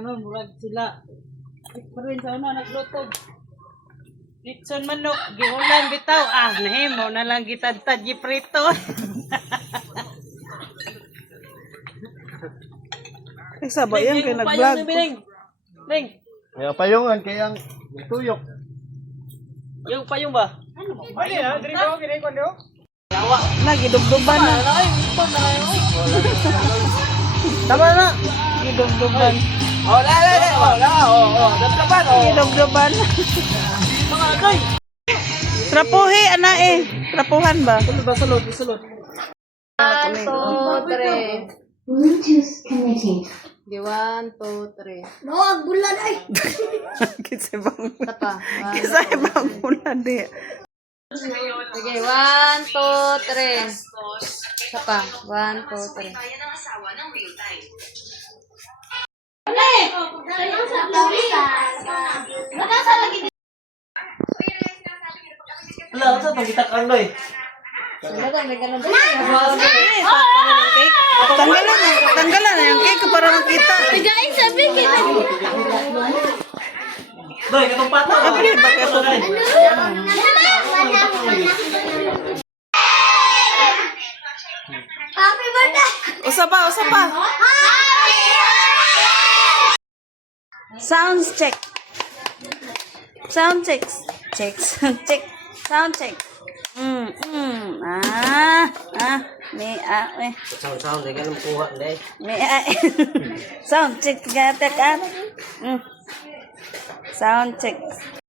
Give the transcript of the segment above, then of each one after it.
Ano, murag sila. Pa rin sa una, nagluto. Litson manok, giulan bitaw. Ah, nahimo na lang gitad-tad giprito. Ay, sabay yan kay nag-vlog. Ling, Kaya payungan, kaya ang tuyok. yung payong ba? Pwede na, dito ako, kinay ko. Nagidugduban na. Tama na. Gidugduban. Datlaban, Gidugduban. Mga agay. Trapuhi, ana eh. Trapuhan ba? Sulod. 1, 2, 3. Bluetooth connected. 1, 2, 3. No, agbulan ay. Kasi bang... Isa pa. Kasi bang mula di. Sige, 1, 2, 3. Isa pa. 1, 2, 3. Wala, ano sa pagitak ang loy? May ganun. Tanggalan na yung cake para makita. Guys, sabi kita. Loy, itong pata. Apre, bakit ito? Happy birthday. Usa pa. Sounds check. Sound checks. Checks. Check. Sound check. Me. Sound, hindi ka nang kuha, hindi. Me. Sound check. Gatek at. Sound check.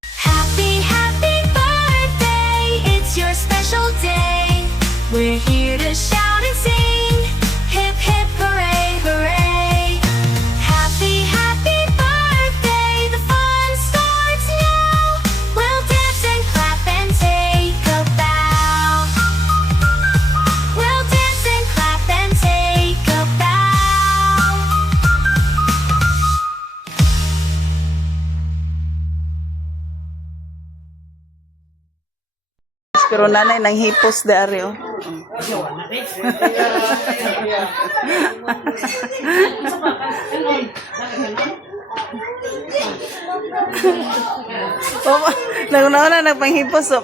Happy, happy birthday, it's your special day. We're here to shout and sing, hip hip hooray, hooray. Happy, happy birthday, the fun starts now. We'll dance and clap and take a bow. We'll dance and clap and take a bow. Pero nanay nang hipos de areo. Naguna-una nagpanghipos so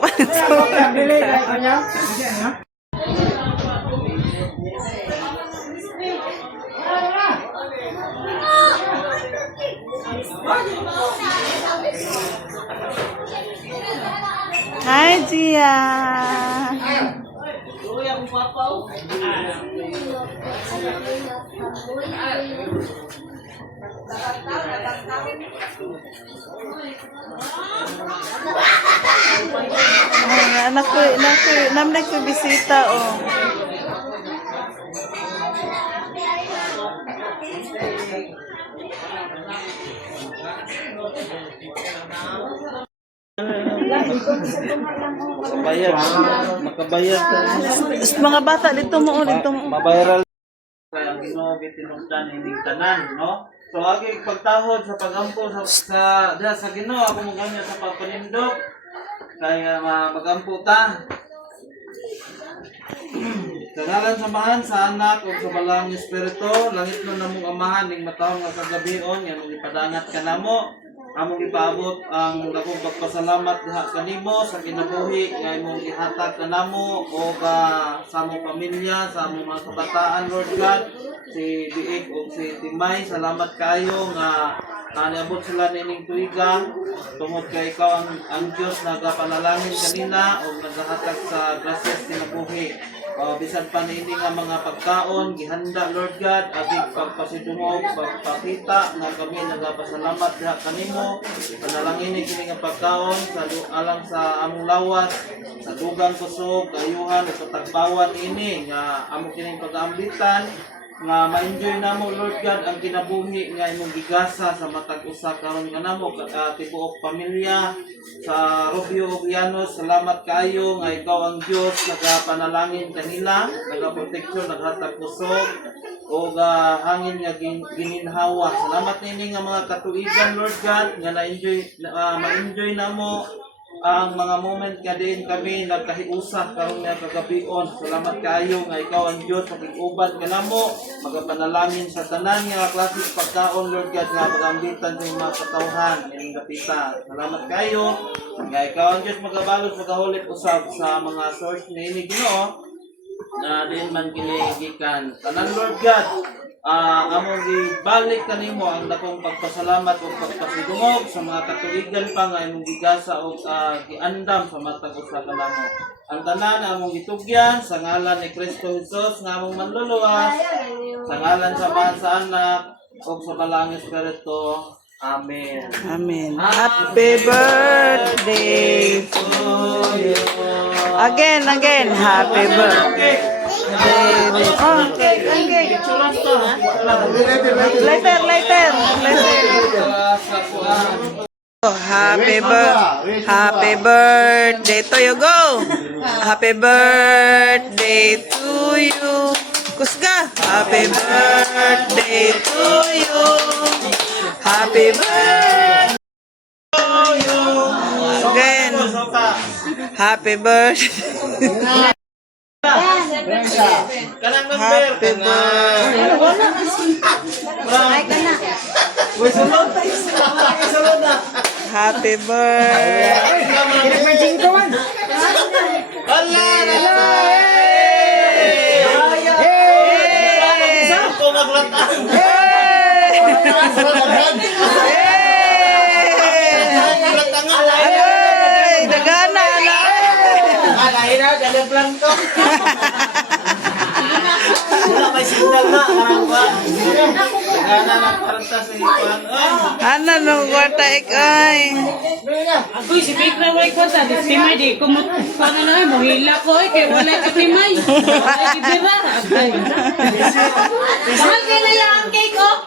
Hi, Gia. Anak ko, namnag ko bisita, oh. Makabayad. Mga bata, dito mo. Mabayral. Kaya ang Ginoo gitinungdan ining tanan, no? So agi pagtahod sa pagampo sa Ginoo ako mo ganyan sa pagpanindog. Kaya magampo ta. Sa ngalan samahan sa anak ug sa balang espiritu, langit no namong amahan ning matawong nga kagabion nga mong ipadangat kanamo. Among ipaabot ang dakong pagpasalamat diha kanimo sa kinabuhi nga imong gihatag kanamo o sa among pamilya, sa among mga kabataan, Lord God, si Biik o si Timay, salamat kayo nga niabot sila nining tuiga tungod kay ikaw ang Dios nagapanalangin kanina o nagahatag sa grasya sa kinabuhi. Bisan pa niini nga mga pagkaon gihanda, Lord God, abig pagpasidungog, pagpakita nga kami nagapasalamat diha kanimo. Panalangin ni kini nga pagkaon sa alang sa among lawas, sa dugang kusog, kayuhan ug katagbawan ini nga amo kining pag-aambitan nga ma-enjoy namo, Lord God, ang kinabuhi nga imong gigasa sa matag usa karon kanamo tibuok pamilya sa Rubio ug Llanos. Salamat kayo nga ikaw ang Dios nagapanalangin kanila, nagaproteksyon, naghatag kusog o hangin nga gininhawa. Salamat nini nga mga katuigan, Lord God, nga ma-enjoy namo ang mga moment nga din kami nagkahiusa karon nga kagabion. Salamat kaayo nga ikaw ang Dios maging-uban kanamo, magapanalangin sa tanan nga klase sa pagkaon Lord God nga magambitan sa mga katawhan ining gapita. Salamat kaayo nga ikaw ang Dios magabalot magahulit usab sa mga source ni Ginoo na din man kinigikan. Tanan Lord God, among gibalik kanimo ang dakong pagpasalamat ug pagpasidungog sa mga katuigan pa nga imong gigasa ug giandam sa matag usa kanamo. Ang tanan among gitugyan sa ngalan ni Kristo Jesus nga among manluluwas, sa ngalan sa Ama sa Anak ug sa Balang Espiritu. Amen. Amen. Happy birthday. Again. Happy birthday. Oh, cake. Later. Oh, happy birthday to you. Go. Happy birthday to you. Kusga. Happy birthday to you. Happy birthday to you. Again. Happy birthday. Kanang number Happy birthday. Happy birthday. Ay, dagana na. Wala may signal na karang ba. Gana na karanta sa ikuan. Ano nung kwarta ikay? Uy, si Big na may kwata. Di timay di. Paano na mo? Hila ko eh. Kaya wala ka timay. Wala kibira. Mahal kayo na yung cake, oh.